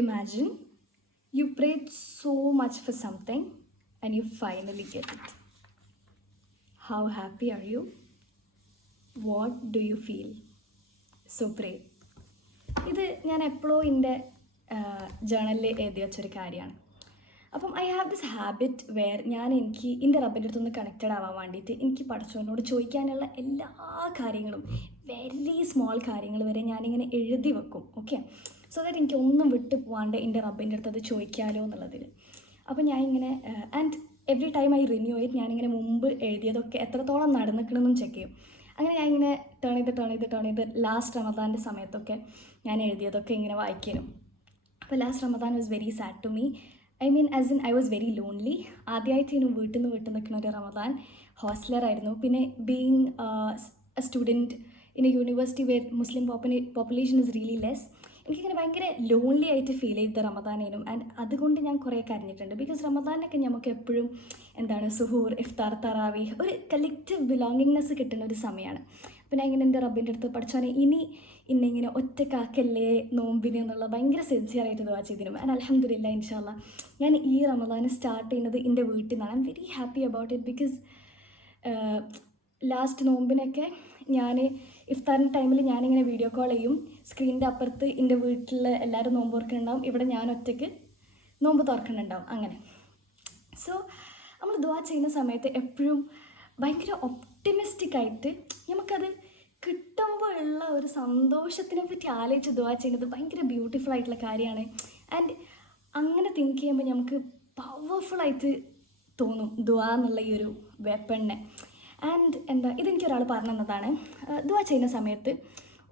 Imagine you prayed so much for something and you finally get it. How happy are you? What do you feel? So pray. ഇത് ഞാൻ എപ്പോഴും എൻ്റെ ജേണലിൽ എഴുതി വെച്ചൊരു കാര്യമാണ്. അപ്പം ഐ ഹാവ് ദിസ് ഹാബിറ്റ് എനിക്ക് എൻ്റെ റബ്ബിൻ്റെ അടുത്തൊന്ന് കണക്റ്റഡ് ആവാൻ വേണ്ടിയിട്ട് എനിക്ക് പഠിച്ചവനോട് ചോദിക്കാനുള്ള എല്ലാ കാര്യങ്ങളും വെരി സ്മോൾ കാര്യങ്ങൾ വരെ ഞാനിങ്ങനെ എഴുതി വെക്കും. ഓക്കെ, സോ ദാറ്റ് എനിക്ക് ഒന്നും വിട്ട് പോകാണ്ട് എൻ്റെ റബ്ബിൻ്റെ അടുത്ത് അത് ചോദിക്കാമല്ലോ എന്നുള്ളതിൽ. അപ്പോൾ ഞാനിങ്ങനെ and every time I renew it, ഞാനിങ്ങനെ മുമ്പ് എഴുതിയതൊക്കെ എത്രത്തോളം നടന്നിക്കണമെന്നും ചെക്ക് ചെയ്യും. അങ്ങനെ ഞാനിങ്ങനെ ടേൺ ചെയ്ത് ലാസ്റ്റ് റമദാൻ്റെ സമയത്തൊക്കെ ഞാൻ എഴുതിയതൊക്കെ ഇങ്ങനെ വായിക്കാനും. അപ്പോൾ last Ramadan was very sad to me. I was very lonely. ആദ്യമായിട്ട് വീട്ടിൽ നിന്ന് നിൽക്കുന്ന ഒരു റമദാൻ. ഹോസ്റ്റലറായിരുന്നു. പിന്നെ being a student in a university where Muslim population is really less, എനിക്കിങ്ങനെ ഭയങ്കര ലോൺലി ആയിട്ട് ഫീൽ ചെയ്ത റമദാനേനും. ആൻഡ് അതുകൊണ്ട് ഞാൻ കുറേ കരഞ്ഞിട്ടുണ്ട്. ബിക്കോസ് റമദാനൊക്കെ നമുക്ക് എപ്പോഴും സുഹൂർ, ഇഫ്താർ, തറാവീഹ്, ഒരു കളക്റ്റീവ് ബിലോങ്ങിങ്നെസ് കിട്ടുന്ന ഒരു സമയമാണ്. അപ്പോൾ ഞാൻ ഇങ്ങനെ എൻ്റെ റബ്ബിൻ്റെ അടുത്ത് പഠിച്ചാൽ ഇന്നിങ്ങനെ ഒറ്റക്കാക്കല്ലേ നോമ്പിന് എന്നുള്ള ഭയങ്കര സിൻസിയറായിട്ട് ദുആ ചെയ്തിരുന്നു. ആൻഡ് അൽഹംദുലില്ലാ ഇൻഷാ അല്ലാഹ് ഞാൻ ഈ റമദാന് സ്റ്റാർട്ട് ചെയ്യുന്നത് എൻ്റെ വീട്ടിൽ നിന്നാണ്. I am very happy about it. Because last നോമ്പിനൊക്കെ ഞാൻ ഇഫ്താറിൻ്റെ ടൈമിൽ ഞാനിങ്ങനെ വീഡിയോ കോൾ ചെയ്യും. സ്ക്രീനിൻ്റെ അപ്പുറത്ത് എൻ്റെ വീട്ടിൽ എല്ലാവരും നോമ്പ് തുറക്കുന്നുണ്ടാവും, ഇവിടെ ഞാൻ ഒറ്റയ്ക്ക് നോമ്പ് തുറക്കുന്നുണ്ടാവും. അങ്ങനെ സോ നമ്മൾ ദുആ ചെയ്യുന്ന സമയത്ത് എപ്പോഴും ഭയങ്കര ഒപ്റ്റിമിസ്റ്റിക്കായിട്ട് നമുക്കത് കിട്ടുമ്പോൾ ഉള്ള ഒരു സന്തോഷത്തിനെ പറ്റി ആലോചിച്ച് ദുആ ചെയ്യുന്നത് ഭയങ്കര ബ്യൂട്ടിഫുൾ ആയിട്ടുള്ള കാര്യമാണ്. ആൻഡ് അങ്ങനെ തിങ്ക് ചെയ്യുമ്പോൾ നമുക്ക് പവർഫുള്ളായിട്ട് തോന്നും ദുആ എന്നുള്ള ഈ ഒരു വെപ്പണിനെ. ആൻഡ് ഇതെനിക്കൊരാൾ പറഞ്ഞു തന്നതാണ്. ദുആ ചെയ്യുന്ന സമയത്ത്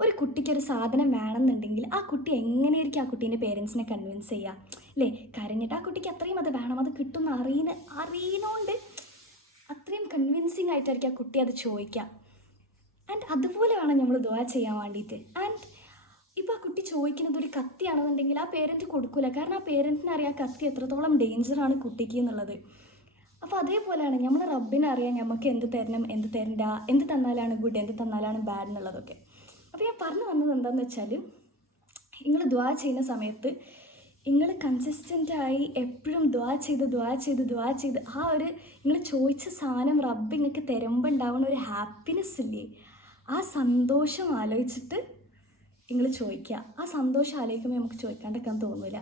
ഒരു കുട്ടിക്കൊരു സാധനം വേണമെന്നുണ്ടെങ്കിൽ ആ കുട്ടി എങ്ങനെയായിരിക്കും ആ കുട്ടീൻ്റെ പേരൻസിനെ കൺവിൻസ് ചെയ്യുക അല്ലേ? കരഞ്ഞിട്ട് ആ കുട്ടിക്ക് അത്രയും അത് വേണം, അത് കിട്ടുന്ന അറിയുന്നതുകൊണ്ട് അത്രയും കൺവിൻസിങ് ആയിട്ടായിരിക്കും ആ കുട്ടി അത് ചോദിക്കുക. ആൻഡ് അതുപോലെ വേണം നമ്മൾ ദുആ ചെയ്യാൻ വേണ്ടിയിട്ട്. ആൻഡ് ഇപ്പോൾ ആ കുട്ടി ചോദിക്കുന്നത് ഒരു കത്തിയാണെന്നുണ്ടെങ്കിൽ ആ പേരൻറ്റ് കൊടുക്കില്ല. കാരണം ആ പേരൻറ്റിന് അറിയാം കത്തി എത്രത്തോളം ഡേഞ്ചറാണ് കുട്ടിക്ക് എന്നുള്ളത്. അപ്പോൾ അതേപോലെയാണ് നമ്മൾ റബ്ബിനറിയാം നമുക്ക് എന്ത് തരണം, എന്ത് തരണ്ട, എന്ത് തന്നാലാണ് ഗുഡ്, എന്ത് തന്നാലാണ് ബാഡ് എന്നുള്ളതൊക്കെ. അപ്പോൾ ഞാൻ പറഞ്ഞു വന്നത് എന്താണെന്ന് വെച്ചാൽ, നിങ്ങൾ ദുആ ചെയ്യുന്ന സമയത്ത് നിങ്ങൾ കൺസിസ്റ്റൻ്റായി എപ്പോഴും ദുആ ചെയ്ത് ആ ഒരു നിങ്ങൾ ചോദിച്ച സാധനം റബ്ബ് നിങ്ങൾക്ക് തരുമ്പോൾ ഉണ്ടാവുന്ന ഒരു ഹാപ്പിനെസ് ഇല്ലേ, ആ സന്തോഷം ആലോചിച്ചിട്ട് നിങ്ങൾ ചോദിക്കുക. ആ സന്തോഷം ആലോചിക്കുമ്പോൾ നമുക്ക് ചോദിക്കാണ്ടിരിക്കാൻ തോന്നില്ല.